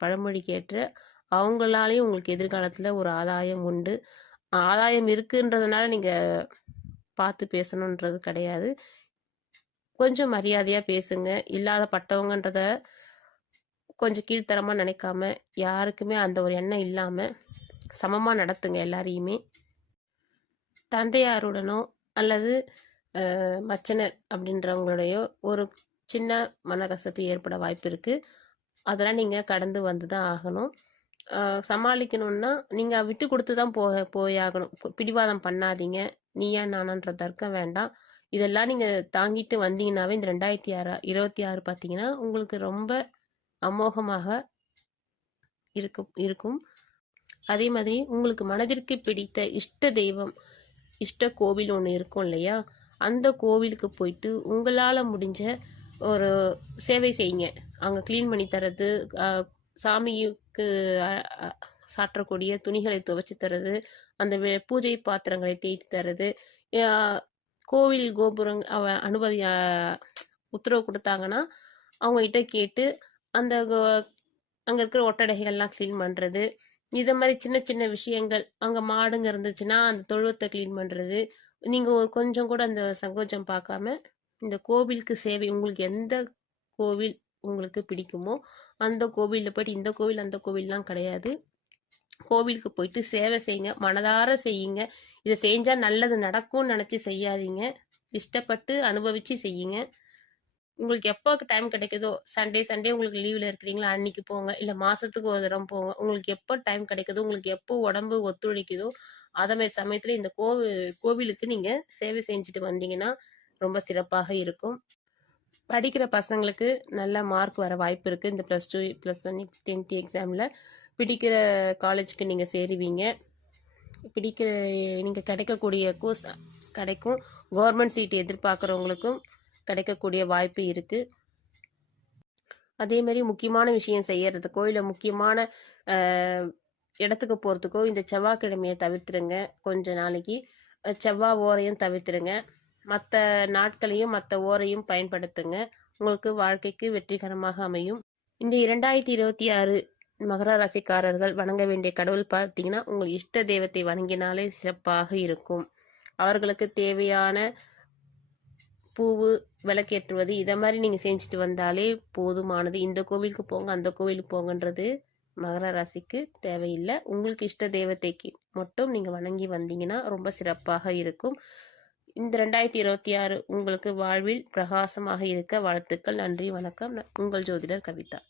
பழமொழிக்கு ஏற்ற அவங்களாலேயும் உங்களுக்கு எதிர்காலத்தில் ஒரு ஆதாயம் உண்டு. ஆதாயம் இருக்குன்றதுனால நீங்கள் பார்த்து பேசணுன்றது கிடையாது. கொஞ்சம் மரியாதையாக பேசுங்க. இல்லாத பட்டவங்கன்றத கொஞ்சம் கீழ்த்தரமாக நினைக்காம, யாருக்குமே அந்த ஒரு எண்ணம் இல்லாமல் சமமாக நடத்துங்க எல்லாரையுமே. தந்தையாருடனோ அல்லது மச்சனர் அப்படின்றவங்களுடையோ ஒரு சின்ன மனக்கசப்பு ஏற்பட வாய்ப்பு இருக்குது. அதெல்லாம் நீங்கள் கடந்து வந்து தான் ஆகணும். சமாளிக்கணும்னா நீங்கள் விட்டு கொடுத்து தான் போயாகணும். பிடிவாதம் பண்ணாதீங்க. நீயா நானான்ற தர்க்கம் வேண்டாம். இதெல்லாம் நீங்கள் தாங்கிட்டு வந்தீங்கன்னாவே இந்த 2026 பார்த்தீங்கன்னா உங்களுக்கு ரொம்ப அமோகமாக இருக்கும். அதே மாதிரி உங்களுக்கு மனதிற்கு பிடித்த இஷ்ட தெய்வம், இஷ்ட கோவில் ஒன்று இருக்கும் இல்லையா, அந்த கோவிலுக்கு போயிட்டு உங்களால் முடிஞ்ச ஒரு சேவை செய்யுங்க. அங்கே க்ளீன் பண்ணி தரது, சாமிக்கு சாற்றக்கூடிய துணிகளை துவைச்சி தரது, அந்த பூஜை பாத்திரங்களை தேய்த்து தரது, கோவில் கோபுரம் அனுபவி உத்தரவு கொடுத்தாங்கன்னா அவங்ககிட்ட கேட்டு அந்த அங்கே இருக்கிற ஒட்டடைகள்லாம் க்ளீன் பண்ணுறது, இதை மாதிரி சின்ன சின்ன விஷயங்கள். அங்கே மாடுங்க இருந்துச்சுன்னா அந்த தொழுவத்தை க்ளீன் பண்ணுறது. நீங்கள் ஒரு கொஞ்சம் கூட அந்த சங்கோச்சம் பார்க்காம இந்த கோவிலுக்கு சேவை, உங்களுக்கு எந்த கோவில் உங்களுக்கு பிடிக்குமோ அந்த கோவிலில் போயிட்டு, இந்த கோவில் அந்த கோவில்லாம் கிடையாது, கோவிலுக்கு போயிட்டு சேவை செய்யுங்க. மனதார செய்யுங்க. இதை செஞ்சால் நல்லது நடக்கும்னு நினச்சி செய்யாதீங்க. இஷ்டப்பட்டு அனுபவித்து செய்யுங்க. உங்களுக்கு எப்போ டைம் கிடைக்குதோ, சண்டே உங்களுக்கு லீவில் இருக்கிறீங்களா அன்னைக்கு போங்க. இல்லை மாதத்துக்கு ஒரு தடவை போங்க. உங்களுக்கு எப்போ டைம் கிடைக்குதோ, உங்களுக்கு எப்போ உடம்பு ஒத்துழைக்குதோ அதை மாதிரி சமயத்தில் இந்த கோவிலுக்கு நீங்கள் சேவை செஞ்சுட்டு வந்தீங்கன்னா ரொம்ப சிறப்பாக இருக்கும். படிக்கிற பசங்களுக்கு நல்ல மார்க் வர வாய்ப்பு இருக்குது. இந்த +2 +1 10th எக்ஸாமில் பிடிக்கிற காலேஜுக்கு நீங்கள் சேருவீங்க. நீங்கள் கிடைக்கக்கூடிய கோர்ஸ் கிடைக்கும். கவர்மெண்ட் சீட் எதிர்பார்க்குறவங்களுக்கும் கிடைக்கக்கூடிய வாய்ப்பு இருக்குது. அதே மாதிரி முக்கியமான விஷயம் செய்யறதுக்கோ இல்லை முக்கியமான இடத்துக்கு போகிறதுக்கோ இந்த செவ்வாய்க்கிழமையை தவிர்த்துருங்க. கொஞ்ச நாளைக்கு செவ்வாய் ஓரையும் தவிர்த்துருங்க. மற்ற நாட்களையும் மற்ற ஓரையும் பயன்படுத்துங்க. உங்களுக்கு வாழ்க்கைக்கு வெற்றிகரமாக அமையும். இந்த 2026 மகர ராசிக்காரர்கள் வணங்க வேண்டிய கடவுள் பார்த்தீங்கன்னா உங்கள் இஷ்ட தெய்வத்தை வணங்கினாலே சிறப்பாக இருக்கும். அவர்களுக்கு தேவையான பூவு விளக்கேற்றுவது இதை மாதிரி நீங்கள் செஞ்சுட்டு வந்தாலே போதுமானது. இந்த கோவிலுக்கு போங்க அந்த கோவிலுக்கு போங்கன்றது மகர ராசிக்கு தேவையில்லை. உங்களுக்கு இஷ்ட தெய்வத்தைக்கு மட்டும் நீங்கள் வணங்கி வந்தீங்கன்னா ரொம்ப சிறப்பாக இருக்கும். இந்த 2026 உங்களுக்கு வாழ்வில் பிரகாசமாக இருக்க வாழ்த்துக்கள். நன்றி, வணக்கம். உங்கள் ஜோதிடர் கவிதா.